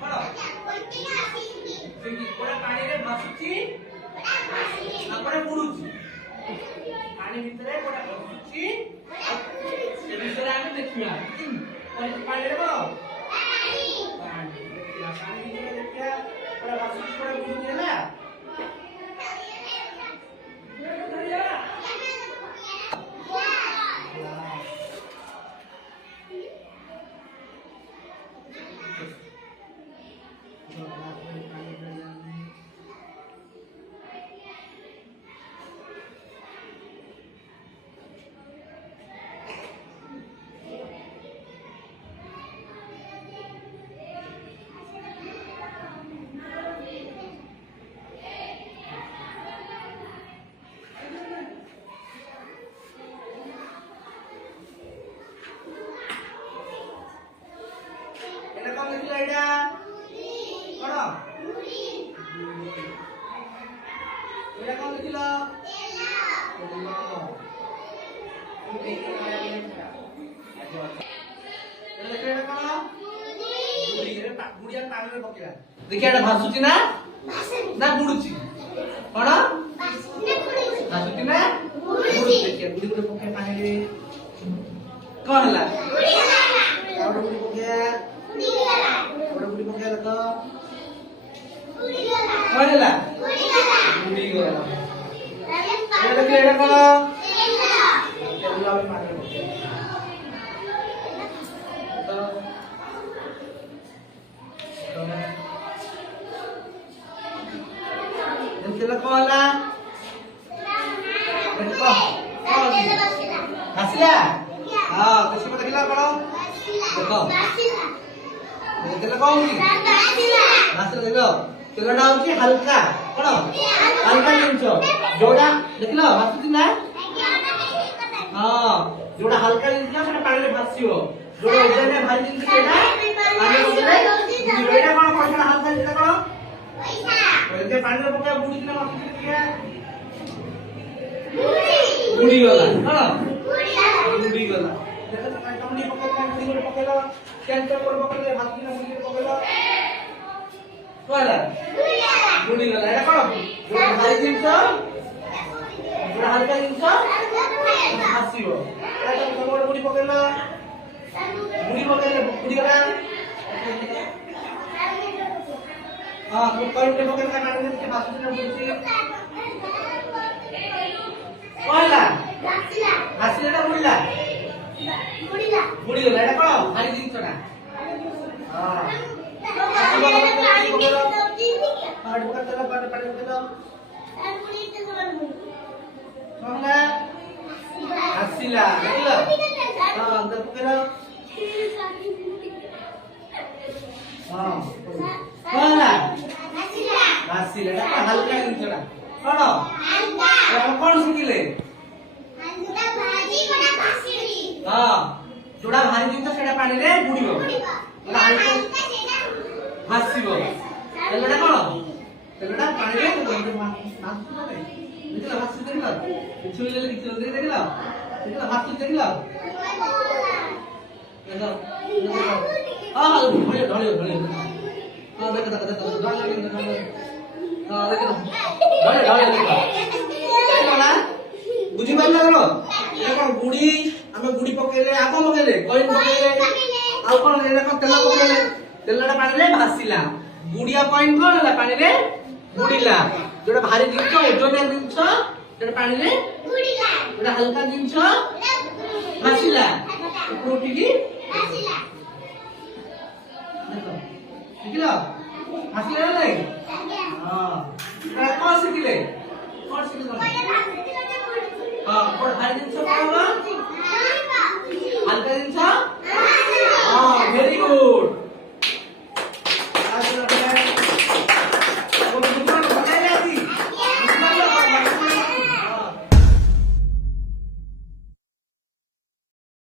କଣ ସିଙ୍ଗି କୋଡା ପାଣିରେ ଭାସୁଛି ତାପରେ ବୁଡୁଛି ପାଣି ଭିତରେ କୋଡା ଭାସୁଛି ସେ ବିଷୟରେ ଆମେ ଦେଖିବା ପାଣିରେ କଣ ପାଣି ଦେଖିବା ପାଣି ଭିତରେ ଦେଖିବା କୋଡା ଭାସୁଛି କୋଡା ବୁଡୁଛି ହେଲା এটা কোন এটা কোন ছিল देखिए এটা ভাসুচি না না বুড়ুচি কোন ভাসুচি না বুড়ুচি देखिए বুড়ি বুড়ি পকে পানি রে কোন হলা বুড়ি হলা আর বুড়ি পকে बुढ़ी को क्या लगा बुढ़ी गला कौन है ला बुढ़ी गला ये देखिए ये कौन तेला में मार के तो तेला कौन ला देखो हसीला हां कैसे को देखला कौन देखो तेल कौन की नाचर देखो तेलटा होची हल्का कोन हल्का जिंस जोडा देखलो भासुची ना हां जोडा हल्का जिंस सेटा पानी रे भासियो जोडा ओजन में भारी जिंस सेटा पानी रे जोडा कोन कोन हल्का जिंस कोन पैसा ते पानी रे पका बुडी ना भासुची किया बुडी गला कोन बुडी गला टमडी पका बुडी पकेला कैंसर पर पकड़ले हाथ की मुंडी पकड़ला कोला बुडी गला एटा कोन जोडा भारी जिंस जोडा हल्का जिंस हासियो एटा कोन बुडी पकड़ला बुडी पकड़ले बुडी गला हां कोन पे पकड़ला काटने के हाथ की मुंडी कोला हासिला बुडला बुडी गला एटा कोन भारी जिंस ना हां हार्ड बुका चला पानी पानी दो और बुडी ते जवान सोहला हसीला देखला हां अंदर पकड़ो हां सोहला हसीला एटा हल्का जिंस ना कोन हल्का कोन सिखिले हल्का भाजी कोना भासीरी हां जोड़ा भारी जिंस सेटा पानी रे बुडीबो ना हल्का भासीबो तेलटा कोन तेलटा पानी रे गंदे नाचतो रे देखला भासी देखला छुईले देखला देखला देखला भासी देखला देखो हां ढोले ढोले ढोले हां देखो देखो देखो ढोले ढोले हां देखो ढोले ढोले देखो देखला बुझी पाइला रो ये कोन गुडी हमें गुडी पकेले आको पकेले कॉइन पकेले आ कोन एना कोन तेल पकेले तेलटा पानी रे भासीला गुडिया कॉइन कोन हला पानी रे बुडीला जोडा भारी जिंस ओजनिया जिंस जोडा पानी रे बुडीला जोडा हल्का जिंस